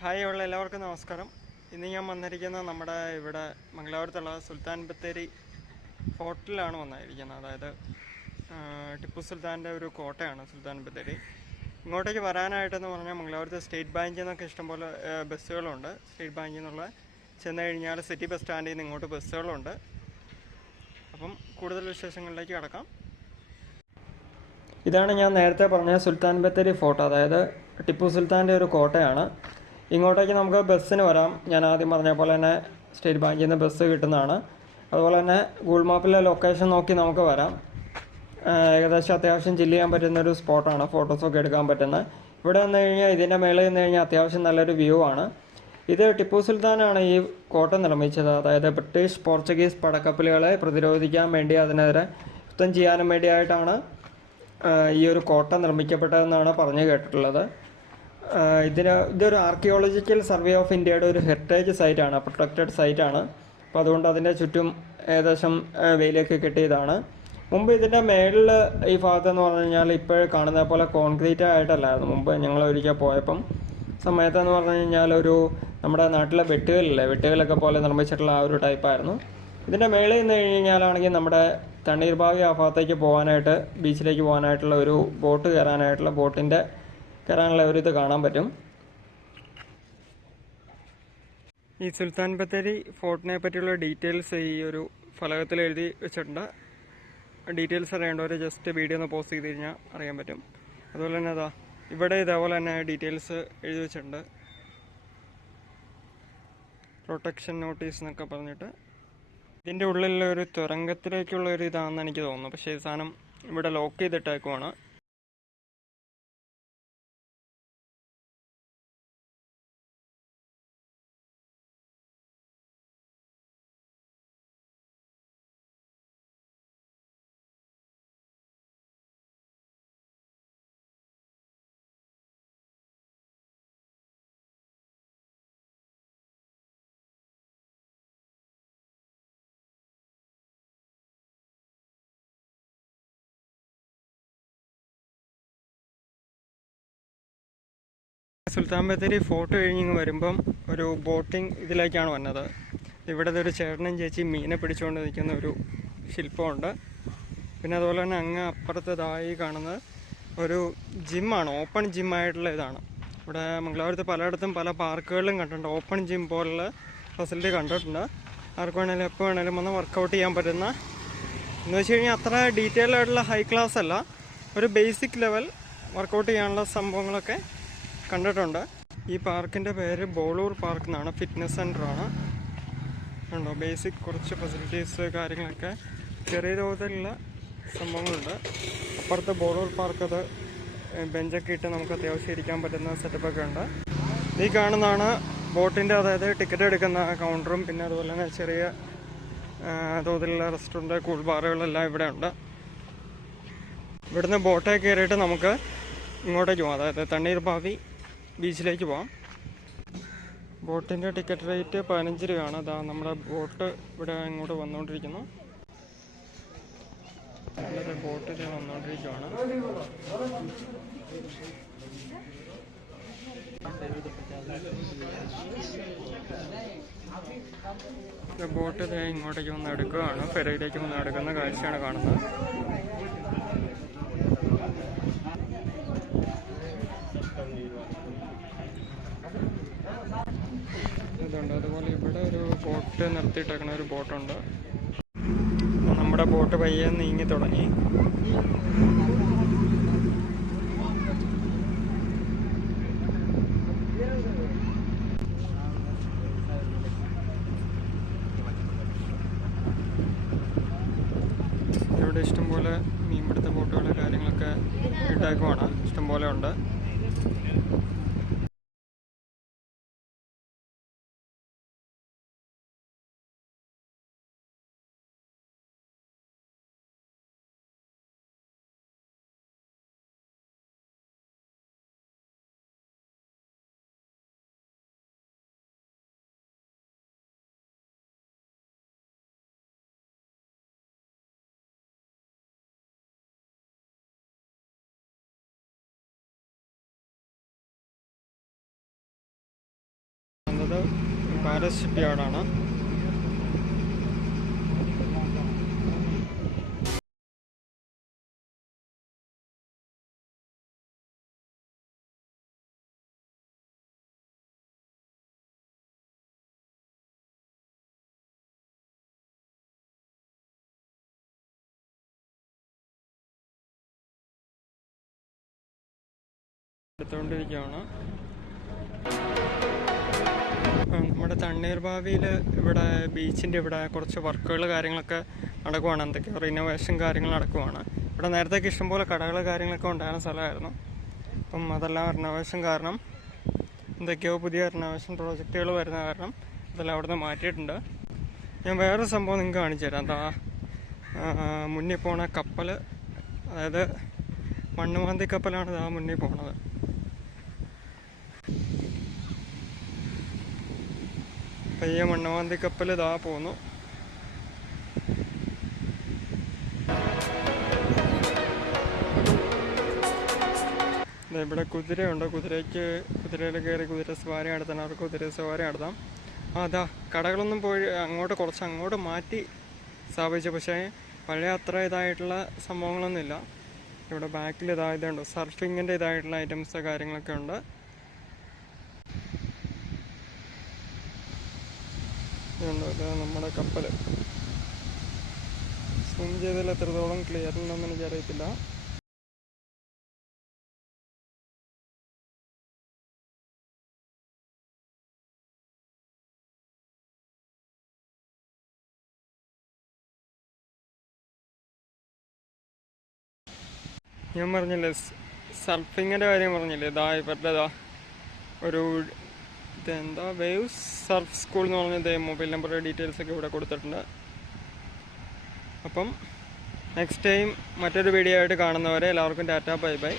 Hi എല്ലാവർക്കും നമസ്കാരം. ഇന്ന് ഞാൻ വന്നിരിക്കുന്നത് നമ്മുടെ ഇവിടെ മംഗലാപുരത്തുള്ള സുൽത്താൻ ബത്തേരി ഫോർട്ടിലാണ് വന്നിരിക്കുന്നത്. അതായത് ടിപ്പു സുൽത്താൻ്റെ ഒരു കോട്ടയാണ് സുൽത്താൻ ബത്തേരി. ഇങ്ങോട്ടേക്ക് വരാനായിട്ടെന്ന് പറഞ്ഞാൽ മംഗലാപുരത്ത് സ്റ്റേറ്റ് ബാങ്കിൽ നിന്നൊക്കെ ഇഷ്ടംപോലെ ബസ്സുകളുണ്ട്. സ്റ്റേറ്റ് ബാങ്കിൽ നിന്നുള്ള ചെന്ന് കഴിഞ്ഞാൽ സിറ്റി ബസ് സ്റ്റാൻഡിൽ നിന്ന് ഇങ്ങോട്ട് ബസ്സുകളുണ്ട്. അപ്പം കൂടുതൽ വിശേഷങ്ങളിലേക്ക് കടക്കാം. ഇതാണ് ഞാൻ നേരത്തെ പറഞ്ഞ സുൽത്താൻ ബത്തേരി ഫോർട്ട്, അതായത് ടിപ്പു സുൽത്താൻ്റെ ഒരു കോട്ടയാണ്. ഇങ്ങോട്ടേക്ക് നമുക്ക് ബസ്സിന് വരാം. ഞാൻ ആദ്യം പറഞ്ഞ പോലെ തന്നെ സ്റ്റേറ്റ് ബാങ്കിൽ നിന്ന് ബസ് കിട്ടുന്നതാണ്. അതുപോലെ തന്നെ ഗൂഗിൾ മാപ്പിലെ ലൊക്കേഷൻ നോക്കി നമുക്ക് വരാം. ഏകദേശം അത്യാവശ്യം ചില്ല് ചെയ്യാൻ പറ്റുന്നൊരു സ്പോട്ടാണ്, ഫോട്ടോസൊക്കെ എടുക്കാൻ പറ്റുന്നത്. ഇവിടെ വന്നു കഴിഞ്ഞാൽ ഇതിൻ്റെ മേളിൽ നിന്ന് കഴിഞ്ഞാൽ അത്യാവശ്യം നല്ലൊരു വ്യൂ ആണ്. ഇത് ടിപ്പു സുൽത്താനാണ് ഈ കോട്ട നിർമ്മിച്ചത്. അതായത് ബ്രിട്ടീഷ് പോർച്ചുഗീസ് പടക്കപ്പലുകളെ പ്രതിരോധിക്കാൻ വേണ്ടി അതിനെതിരെ യുദ്ധം ചെയ്യാനും വേണ്ടിയായിട്ടാണ് ഈ ഒരു കോട്ട നിർമ്മിക്കപ്പെട്ടതെന്നാണ് പറഞ്ഞു കേട്ടിട്ടുള്ളത്. ഇതൊരു ആർക്കിയോളജിക്കൽ സർവേ ഓഫ് ഇന്ത്യയുടെ ഒരു ഹെറിറ്റേജ് സൈറ്റാണ്, പ്രൊട്ടക്റ്റഡ് സൈറ്റാണ്. അപ്പോൾ അതുകൊണ്ട് അതിൻ്റെ ചുറ്റും ഏകദേശം വേലിയൊക്കെ കെട്ടിയതാണ്. മുമ്പ് ഇതിൻ്റെ മേളിൽ ഈ ഭാഗത്തെന്ന് പറഞ്ഞു കഴിഞ്ഞാൽ ഇപ്പോൾ കാണുന്ന പോലെ കോൺക്രീറ്റ് ആയിട്ടല്ലായിരുന്നു. മുമ്പ് ഞങ്ങൾ ഒരിക്കൽ പോയപ്പം സമയത്തെന്ന് പറഞ്ഞു കഴിഞ്ഞാൽ ഒരു നമ്മുടെ നാട്ടിലെ വെട്ടുകല്ലൊക്കെ പോലെ നിർമ്മിച്ചിട്ടുള്ള ആ ഒരു ടൈപ്പായിരുന്നു. ഇതിൻ്റെ മേളിൽ നിന്ന് കഴിഞ്ഞ് കഴിഞ്ഞാലാണെങ്കിൽ നമ്മുടെ തണ്ണീർബാവി ആ ഭാഗത്തേക്ക് പോകാനായിട്ട്, ബീച്ചിലേക്ക് പോകാനായിട്ടുള്ള ഒരു ബോട്ട് കയറാനുള്ള ഒരു ഇത് കാണാൻ പറ്റും. ഈ സുൽത്താൻ ബത്തേരി ഫോർട്ടിനെ പറ്റിയുള്ള ഡീറ്റെയിൽസ് ഈ ഒരു ഫലകത്തിൽ എഴുതി വെച്ചിട്ടുണ്ട്. ഡീറ്റെയിൽസ് അറിയേണ്ടവർ ജസ്റ്റ് വീഡിയോ ഒന്ന് പോസ്റ്റ് ചെയ്ത് കഴിഞ്ഞാൽ അറിയാൻ പറ്റും. അതുപോലെ തന്നെ ഇവിടെ ഇതേപോലെ തന്നെ ഡീറ്റെയിൽസ് എഴുതി വെച്ചിട്ടുണ്ട്. പ്രൊട്ടക്ഷൻ നോട്ടീസ് എന്നൊക്കെ പറഞ്ഞിട്ട്. ഇതിൻ്റെ ഉള്ളിലുള്ള ഒരു തുരങ്കത്തിലേക്കുള്ള ഒരു ഇതാണെന്ന് എനിക്ക് തോന്നുന്നു. പക്ഷേ ഈ സാധനം ഇവിടെ ലോക്ക് ചെയ്തിട്ടേക്കുവാണ്. സുൽത്താൻ ബത്തേരി ഫോർട്ട് കഴിഞ്ഞ് വരുമ്പം ഒരു ബോട്ടിംഗ് ഇതിലേക്കാണ് വന്നത്. ഇവിടെ ഒരു ചേട്ടനും ചേച്ചിയും മീനെ പിടിച്ചുകൊണ്ട് നിൽക്കുന്ന ഒരു ശില്പമുണ്ട്. പിന്നെ അതുപോലെ തന്നെ അങ്ങ് അപ്പുറത്തതായി കാണുന്നത് ഒരു ജിമ്മാണ്, ഓപ്പൺ ജിമ്മായിട്ടുള്ള ഇതാണ്. ഇവിടെ മംഗലാപുരത്ത് പലയിടത്തും പല പാർക്കുകളിലും കണ്ടിട്ടുണ്ട് ഓപ്പൺ ജിം പോലുള്ള ഫെസിലിറ്റി കണ്ടിട്ടുണ്ട്. ആർക്ക് വേണേലും എപ്പോൾ വേണേലും വന്ന് വർക്കൗട്ട് ചെയ്യാൻ പറ്റുന്ന, എന്ന് വെച്ച് കഴിഞ്ഞാൽ അത്ര ഡീറ്റെയിൽ ആയിട്ടുള്ള ഹൈ ക്ലാസ് അല്ല, ഒരു ബേസിക് ലെവൽ വർക്കൗട്ട് ചെയ്യാനുള്ള സംഭവങ്ങളൊക്കെ കണ്ടിട്ടുണ്ട്. ഈ പാർക്കിൻ്റെ പേര് ബോളൂർ പാർക്ക് എന്നാണ്. ഫിറ്റ്നസ് സെൻ്ററാണ്. ഉണ്ടോ ബേസിക് കുറച്ച് ഫെസിലിറ്റീസ് കാര്യങ്ങളൊക്കെ ചെറിയ തോതിലുള്ള സംഭവങ്ങളുണ്ട്. അപ്പുറത്ത് ബോളൂർ പാർക്ക്, അത് ബെഞ്ചൊക്കെ ഇട്ട് നമുക്ക് അത്യാവശ്യം ഇരിക്കാൻ പറ്റുന്ന സെറ്റപ്പൊക്കെ ഉണ്ട്. ഈ കാണുന്നതാണ് ബോട്ടിൻ്റെ, അതായത് ടിക്കറ്റ് എടുക്കുന്ന കൗണ്ടറും പിന്നെ അതുപോലെ തന്നെ ചെറിയ തോതിലുള്ള റെസ്റ്റോറൻറ്റ്, കൂൾ ബാറുകളെല്ലാം ഇവിടെ ഉണ്ട്. ഇവിടുന്ന് ബോട്ടേ കയറിയിട്ട് നമുക്ക് ഇങ്ങോട്ടേക്ക് പോകാം, അതായത് തണ്ണീർബാവി ബീച്ചിലേക്ക് പോകാം. ബോട്ടിൻ്റെ ടിക്കറ്റ് റേറ്റ് 15 രൂപയാണ്. അതാ നമ്മുടെ ബോട്ട് ഇവിടെ ഇങ്ങോട്ട് വന്നുകൊണ്ടിരിക്കുന്നു. ബോട്ട് ഇത് വന്നുകൊണ്ടിരിക്കുകയാണ്. ബോട്ട് ഇത് ഇങ്ങോട്ടേക്ക് വന്ന് എടുക്കുകയാണ്. ഫെറിയിലേക്ക് വന്ന് എടുക്കുന്ന കാഴ്ചയാണ് കാണുന്നത്. ഇതുണ്ട്. അതുപോലെ ഇവിടെ ഒരു ബോട്ട് നിർത്തിയിട്ടേക്കണ ഒരു ബോട്ടുണ്ട്. നമ്മുടെ ബോട്ട് പയ്യെ നീങ്ങി തുടങ്ങി. ഇവിടെ ഇഷ്ടംപോലെ മീൻപിടുത്ത ബോട്ടുകൾ കാര്യങ്ങളൊക്കെ ഇട്ടേക്കുവാണ്, ഇഷ്ടംപോലെ ഉണ്ട്. പാലസ് ഷിപ്പ് യാർഡാണ്. എടുത്തുകൊണ്ടിരിക്കുകയാണ്. നമ്മുടെ തണ്ണീർഭാവിയിൽ ഇവിടെ ബീച്ചിൻ്റെ ഇവിടെ കുറച്ച് വർക്കുകൾ കാര്യങ്ങളൊക്കെ നടക്കുവാണ്. എന്തൊക്കെയോ റിനോവേഷൻ കാര്യങ്ങൾ നടക്കുവാണ്. ഇവിടെ നേരത്തേക്ക് ഇഷ്ടംപോലെ കടകൾ കാര്യങ്ങളൊക്കെ ഉണ്ടായിരുന്ന സ്ഥലമായിരുന്നു. അപ്പം അതെല്ലാം റിനോവേഷൻ കാരണം എന്തൊക്കെയോ പുതിയ റിനോവേഷൻ പ്രോജക്റ്റുകൾ വരുന്ന കാരണം അതെല്ലാം അവിടെ നിന്ന് മാറ്റിയിട്ടുണ്ട്. ഞാൻ വേറൊരു സംഭവം നിങ്ങൾക്ക് കാണിച്ചു തരാം. എന്താ മുന്നിൽ പോണ കപ്പൽ, അതായത് മണ്ണുമാന്തി കപ്പലാണ് ഇതാ മുന്നിൽ പോണത്. പയ്യെ മണ്ണുമാന്തി കപ്പൽ ഇതാ പോന്നു. ഇവിടെ കുതിരയുണ്ട്. കുതിരയിൽ കയറി കുതിര സവാരി നടത്തുന്നവർക്ക് കുതിര സവാരി നടത്താം. അതാ കടകളൊന്നും പോയി കുറച്ച് അങ്ങോട്ട് മാറ്റി സ്ഥാപിച്ചു. പക്ഷേ പഴയ അത്ര ഇതായിട്ടുള്ള സംഭവങ്ങളൊന്നുമില്ല. ഇവിടെ ബാക്കിൽ ഇതുണ്ട്, സർഫിങ്ങിൻ്റെ ഇതായിട്ടുള്ള ഐറ്റംസ് കാര്യങ്ങളൊക്കെ ഉണ്ട്. നമ്മുടെ കപ്പൽ സ്വിം ചെയ്തതിൽ എത്രത്തോളം ക്ലിയർ ഉണ്ടെന്ന് എനിക്കറിയത്തില്ല. ഞാൻ പറഞ്ഞില്ലേ സർഫിങ്ങിൻ്റെ കാര്യം പറഞ്ഞില്ലേ, ഇവരുടെ ഒരു ഇതെന്താ വേവ്സ് സർഫ് സ്കൂൾ എന്ന് പറഞ്ഞത് മൊബൈൽ നമ്പർ ഡീറ്റെയിൽസൊക്കെ ഇവിടെ കൊടുത്തിട്ടുണ്ട്. അപ്പം നെക്സ്റ്റ് ടൈം മറ്റൊരു വീഡിയോ ആയിട്ട് കാണുന്നവരെ എല്ലാവർക്കും ടാറ്റ ബൈ ബൈ.